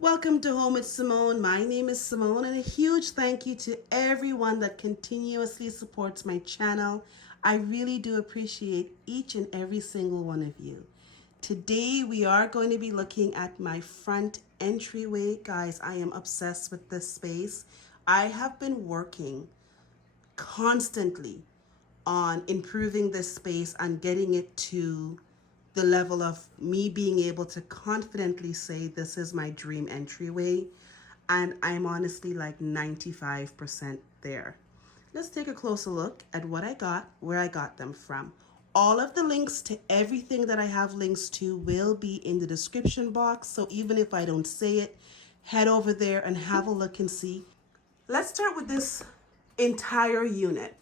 Welcome to Home with Simone. My name is Simone, and a huge thank you to everyone that continuously supports my channel. I really do appreciate each and every single one of you. Today we are going to be looking at my front entryway. Guys, I am obsessed with this space. I have been working constantly on improving this space and getting it to the level of me being able to confidently say this is my dream entryway, and I'm honestly like 95% there. Let's take a closer look at what I got, where I got them from. All of the links to everything that I have links to will be in the description box, so even if I don't say it, head over there and have a look and see. Let's start with this entire unit.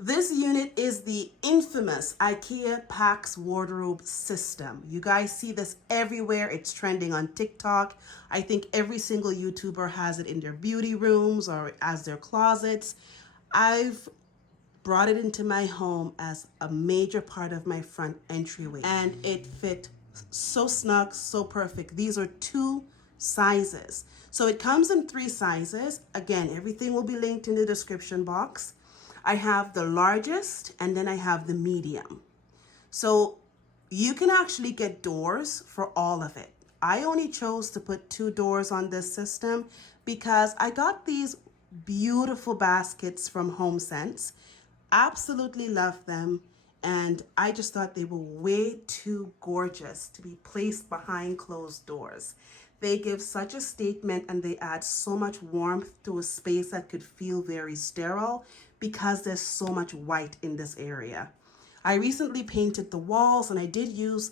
This unit is the infamous Ikea Pax Wardrobe system. You guys see this everywhere. It's trending on TikTok. I think every single YouTuber has it in their beauty rooms or as their closets. I've brought it into my home as a major part of my front entryway, and it fit so snug, so perfect. These are two sizes. So it comes in 3 sizes. Again, everything will be linked in the description box. I have the largest and then I have the medium. So you can actually get doors for all of it. I only chose to put 2 doors on this system because I got these beautiful baskets from HOMESENSE. Absolutely love them. And I just thought they were way too gorgeous to be placed behind closed doors. They give such a statement and they add so much warmth to a space that could feel very sterile because there's so much white in this area. I recently painted the walls and I did use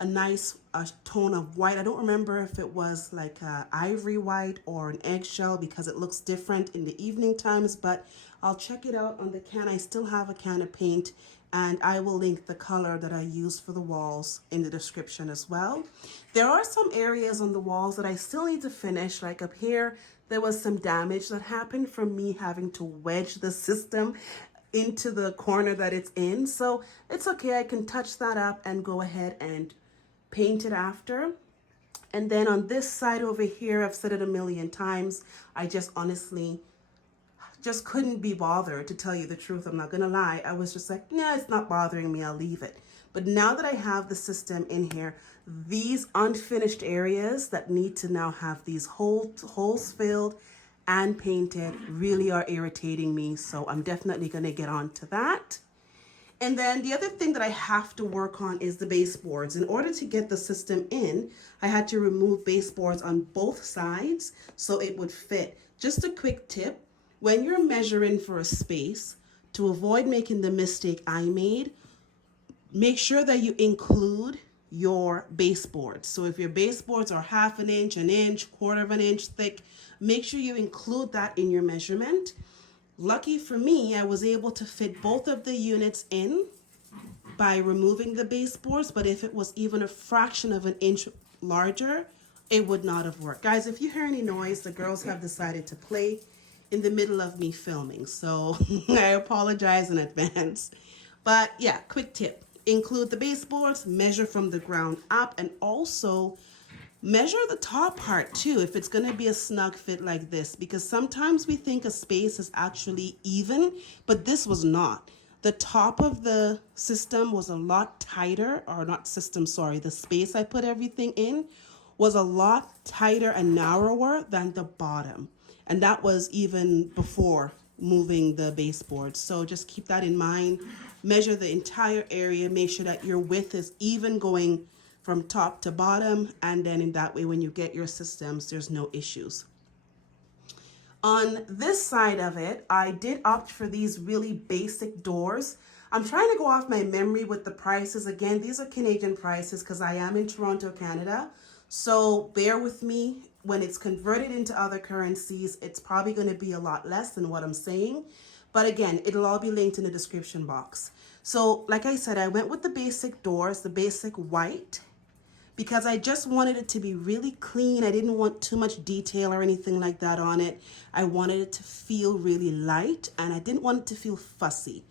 a nice tone of white. I don't remember if it was like ivory white or an eggshell because it looks different in the evening times, but I'll check it out on the can. I still have a can of paint, and I will link the color that I used for the walls in the description as well. There are some areas on the walls that I still need to finish, like up here, there was some damage that happened from me having to wedge the system into the corner that it's in. So it's okay, I can touch that up and go ahead and paint it after. And then on this side over here, I've said it a million times, I just honestly just couldn't be bothered, to tell you the truth. I'm not gonna lie. I was just like, nah, it's not bothering me, I'll leave it. But now that I have the system in here, these unfinished areas that need to now have these holes filled and painted really are irritating me. So I'm definitely gonna get on to that. And then the other thing that I have to work on is the baseboards. In order to get the system in, I had to remove baseboards on both sides so it would fit. Just a quick tip. When you're measuring for a space, to avoid making the mistake I made, make sure that you include your baseboards. So if your baseboards are 1/2 inch, 1 inch, 1/4 of an inch thick, make sure you include that in your measurement. Lucky for me, I was able to fit both of the units in by removing the baseboards, but if it was even a fraction of an inch larger, it would not have worked. Guys, if you hear any noise, the girls have decided to play in the middle of me filming, so I apologize in advance. But yeah, quick tip, include the baseboards, measure from the ground up, and also measure the top part too if it's going to be a snug fit like this, because sometimes we think a space is actually even, but this was not. The top of the system was a lot tighter, or not system, sorry, the space I put everything in was a lot tighter and narrower than the bottom. And that was even before moving the baseboards. So just keep that in mind. Measure the entire area. Make sure that your width is even going from top to bottom. And then in that way, when you get your systems, there's no issues. On this side of it, I did opt for these really basic doors. I'm trying to go off my memory with the prices. Again, these are Canadian prices because I am in Toronto, Canada. So bear with me. When it's converted into other currencies, it's probably going to be a lot less than what I'm saying. But again, it'll all be linked in the description box. So like I said, I went with the basic doors, the basic white, because I just wanted it to be really clean. I didn't want too much detail or anything like that on it. I wanted it to feel really light, and I didn't want it to feel fussy.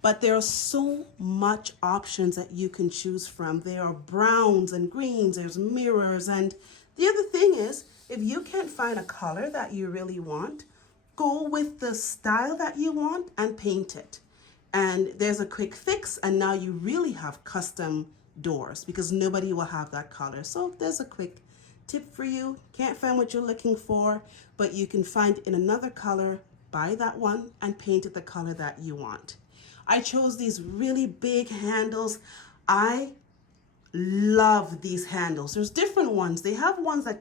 But there are so much options that you can choose from. There are browns and greens, there's mirrors, and The other thing is, if you can't find a color that you really want, go with the style that you want and paint it. And there's a quick fix, and now you really have custom doors because nobody will have that color. So there's a quick tip for you. Can't find what you're looking for, but you can find in another color, buy that one and paint it the color that you want. I chose these really big handles. I love these handles. There's different ones. They have ones that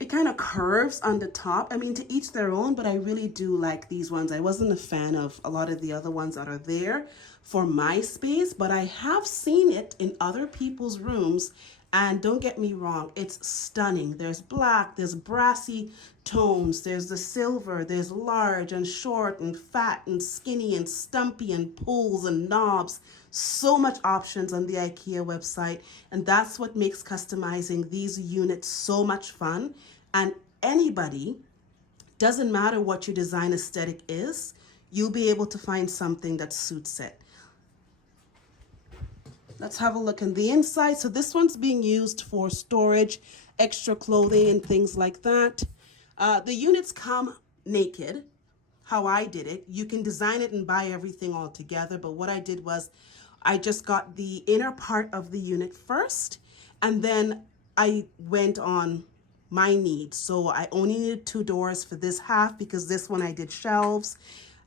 it kind of curves on the top. I mean, to each their own, but I really do like these ones. I wasn't a fan of a lot of the other ones that are there for my space, but I have seen it in other people's rooms. And don't get me wrong, it's stunning. There's black, there's brassy tones, there's the silver, there's large and short and fat and skinny and stumpy and pulls and knobs. So much options on the IKEA website. And that's what makes customizing these units so much fun. And anybody, doesn't matter what your design aesthetic is, you'll be able to find something that suits it. Let's have a look on the inside. So this one's being used for storage, extra clothing and things like that. The units come naked, how I did it. You can design it and buy everything all together, but what I did was I just got the inner part of the unit first, and then I went on my needs. So I only needed 2 doors for this half because this one I did shelves,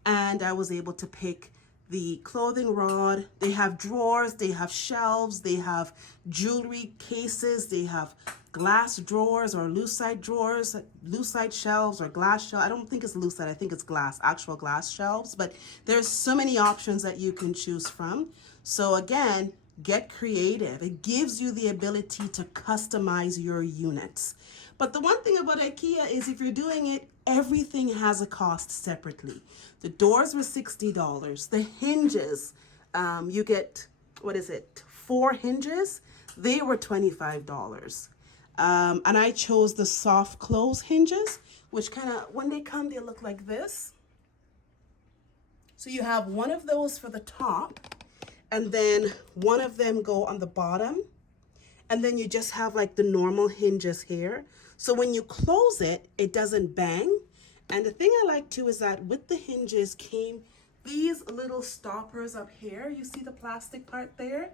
and I was able to pick the clothing rod. They have drawers, they have shelves, they have jewelry cases, they have glass drawers or lucite drawers, lucite shelves or glass shelves. I don't think it's lucite, I think it's glass, actual glass shelves, but there's so many options that you can choose from. So again, get creative. It gives you the ability to customize your units. But the one thing about IKEA is if you're doing it, everything has a cost separately. The doors were $60. The hinges, you get, 4 hinges? They were $25. And I chose the soft close hinges, which kind of, when they come, they look like this. So you have one of those for the top, and then one of them go on the bottom. And then you just have like the normal hinges here. So when you close it, it doesn't bang. And the thing I like too is that with the hinges came these little stoppers up here. You see the plastic part there?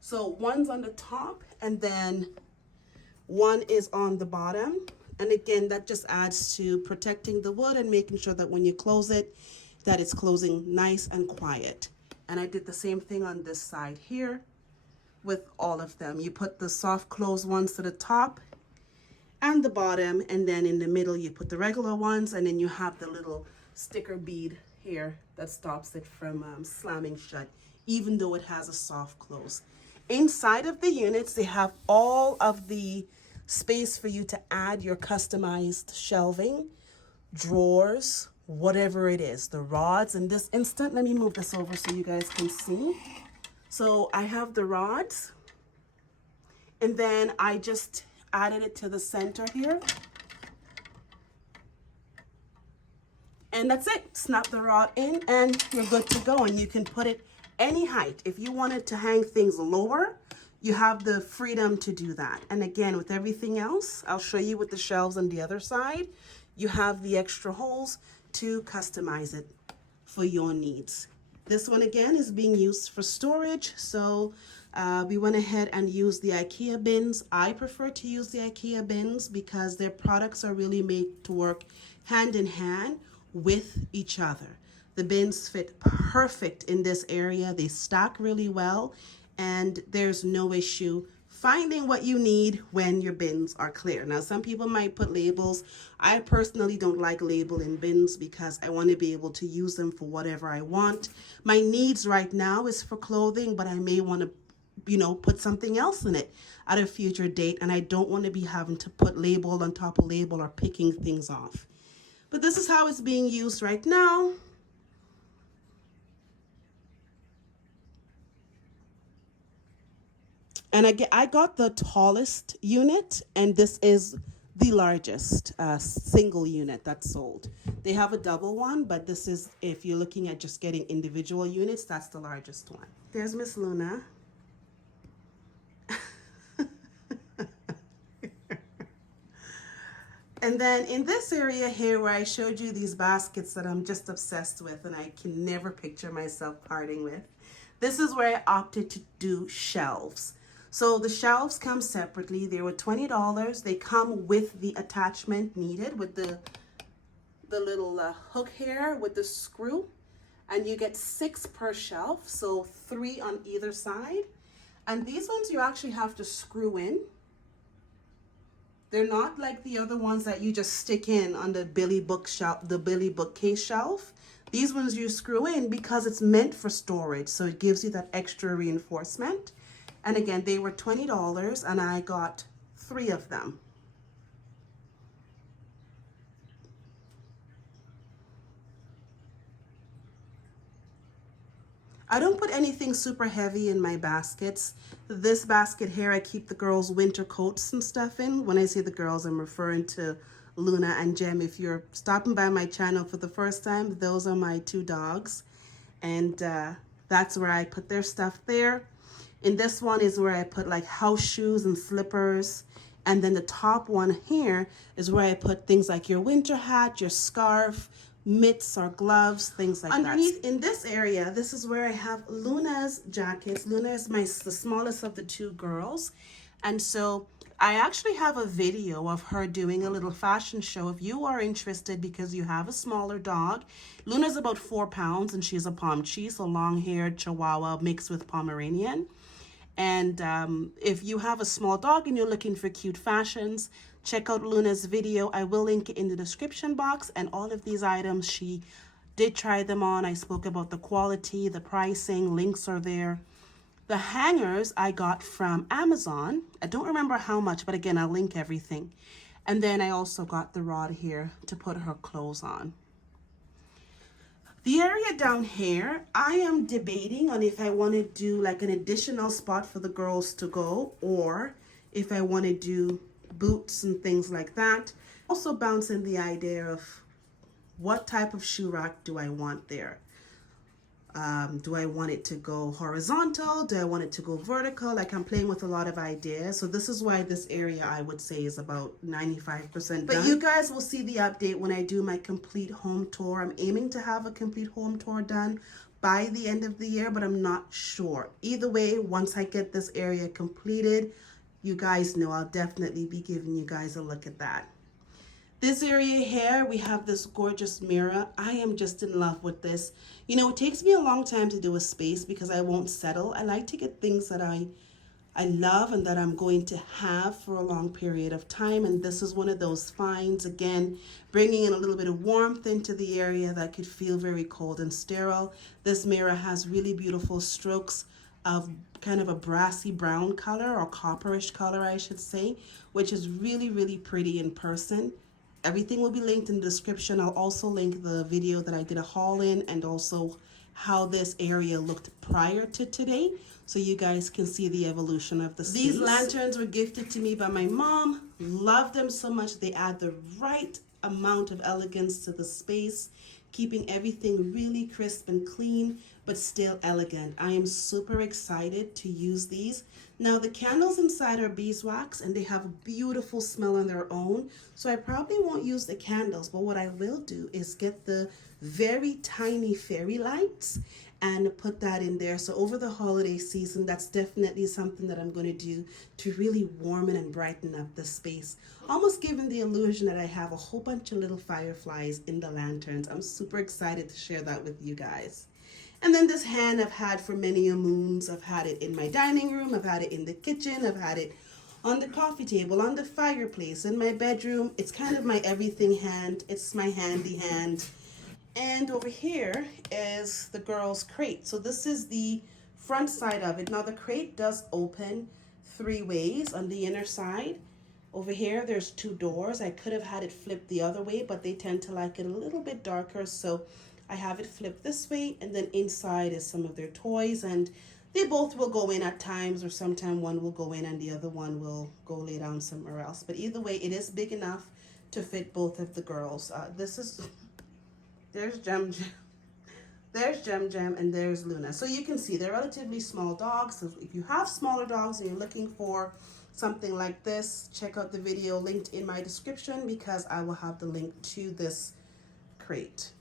So one's on the top and then one is on the bottom. And again, that just adds to protecting the wood and making sure that when you close it, that it's closing nice and quiet. And I did the same thing on this side here with all of them. You put the soft close ones to the top and the bottom, and then in the middle you put the regular ones, and then you have the little sticker bead here that stops it from slamming shut, even though it has a soft close. Inside of the units, they have all of the space for you to add your customized shelving, drawers, whatever it is, the rods. In this instant, let me move this over so you guys can see. So I have the rods, and then I just added it to the center here. And that's it. Snap the rod in and you're good to go. And you can put it any height. If you wanted to hang things lower, you have the freedom to do that. And again, with everything else, I'll show you with the shelves on the other side, you have the extra holes to customize it for your needs. This one again is being used for storage. So we went ahead and used the IKEA bins. I prefer to use the IKEA bins because their products are really made to work hand in hand with each other. The bins fit perfect in this area. They stack really well, and there's no issue finding what you need when your bins are clear. Now, some people might put labels. I personally don't like labeling bins because I want to be able to use them for whatever I want. My needs right now is for clothing, but I may want to put something else in it at a future date, and I don't want to be having to put label on top of label or picking things off. But this is how it's being used right now. And I got the tallest unit, and this is the largest single unit that's sold. They have a double one, but this is, if you're looking at just getting individual units, that's the largest one. There's Miss Luna. And then in this area here where I showed you these baskets that I'm just obsessed with and I can never picture myself parting with, this is where I opted to do shelves. So the shelves come separately. They were $20. They come with the attachment needed with the little hook here with the screw. And you get 6 per shelf, so 3 on either side. And these ones you actually have to screw in. They're not like the other ones that you just stick in on the Billy bookshelf, the Billy bookcase shelf. These ones you screw in because it's meant for storage, so it gives you that extra reinforcement. And again, they were $20 and I got 3 of them. I don't put anything super heavy in my baskets. This basket here, I keep the girls' winter coats and stuff in. When I say the girls, I'm referring to Luna and Jem. If you're stopping by my channel for the first time, those are my 2 dogs. And that's where I put their stuff there. In this one is where I put like house shoes and slippers. And then the top one here is where I put things like your winter hat, your scarf, mitts or gloves, things like that. Underneath in this area, this is where I have Luna's jackets. Luna is the smallest of the 2 girls. And so I actually have a video of her doing a little fashion show. If you are interested because you have a smaller dog, Luna's about 4 pounds and she's a Pomchi, a long-haired Chihuahua mixed with Pomeranian. And if you have a small dog and you're looking for cute fashions, check out Luna's video. I will link it in the description box. And all of these items, she did try them on. I spoke about the quality, the pricing, links are there. The hangers I got from Amazon. I don't remember how much, but again, I'll link everything. And then I also got the rod here to put her clothes on. The area down here, I am debating on if I want to do like an additional spot for the girls to go or if I want to do boots and things like that. Also bouncing the idea of what type of shoe rack do I want there? Do I want it to go horizontal? Do I want it to go vertical? Like I'm playing with a lot of ideas. So this is why this area I would say is about 95% done. But you guys will see the update when I do my complete home tour. I'm aiming to have a complete home tour done by the end of the year, but I'm not sure. Either way, once I get this area completed, you guys know I'll definitely be giving you guys a look at that. This area here, we have this gorgeous mirror. I am just in love with this. You know, it takes me a long time to do a space because I won't settle. I like to get things that I love and that I'm going to have for a long period of time. And this is one of those finds, again, bringing in a little bit of warmth into the area that could feel very cold and sterile. This mirror has really beautiful strokes of kind of a brassy brown color or copperish color, I should say, which is really, really pretty in person. Everything will be linked in the description. I'll also link the video that I did a haul in and also how this area looked prior to today, so you guys can see the evolution of the space. These lanterns were gifted to me by my mom. Love them so much. They add the right amount of elegance to the space, keeping everything really crisp and clean, but still elegant. I am super excited to use these. Now the candles inside are beeswax and they have a beautiful smell on their own. So I probably won't use the candles, but what I will do is get the very tiny fairy lights and put that in there. So over the holiday season, that's definitely something that I'm going to do to really warm and brighten up the space. Almost giving the illusion that I have a whole bunch of little fireflies in the lanterns. I'm super excited to share that with you guys. And then this hand I've had for many a moons. I've had it in my dining room. I've had it in the kitchen. I've had it on the coffee table, on the fireplace, in my bedroom. It's kind of my everything hand. It's my handy hand. And over here is the girls' crate. So this is the front side of it. Now the crate does open 3 ways on the inner side. Over here, there's 2 doors. I could have had it flipped the other way, but they tend to like it a little bit darker. So I have it flipped this way, and then inside is some of their toys, and they both will go in at times, or sometime one will go in and the other one will go lay down somewhere else. But either way, it is big enough to fit both of the girls. There's Jem Jem, and there's Luna. So you can see they're relatively small dogs. So if you have smaller dogs and you're looking for something like this, check out the video linked in my description because I will have the link to this crate.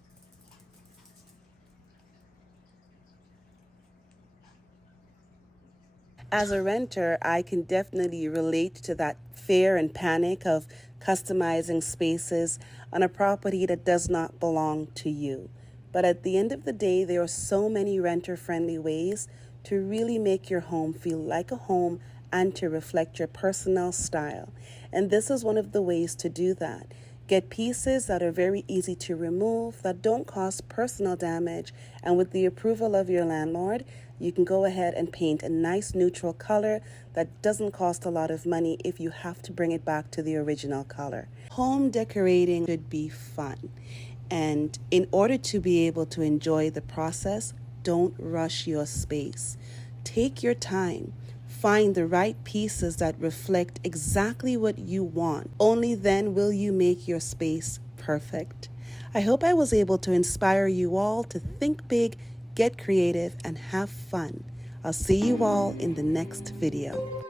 As a renter, I can definitely relate to that fear and panic of customizing spaces on a property that does not belong to you. But at the end of the day, there are so many renter-friendly ways to really make your home feel like a home and to reflect your personal style. And this is one of the ways to do that. Get pieces that are very easy to remove, that don't cause personal damage, and with the approval of your landlord, you can go ahead and paint a nice neutral color that doesn't cost a lot of money if you have to bring it back to the original color. Home decorating should be fun. And in order to be able to enjoy the process, don't rush your space. Take your time. Find the right pieces that reflect exactly what you want. Only then will you make your space perfect. I hope I was able to inspire you all to think big, get creative, and have fun. I'll see you all in the next video.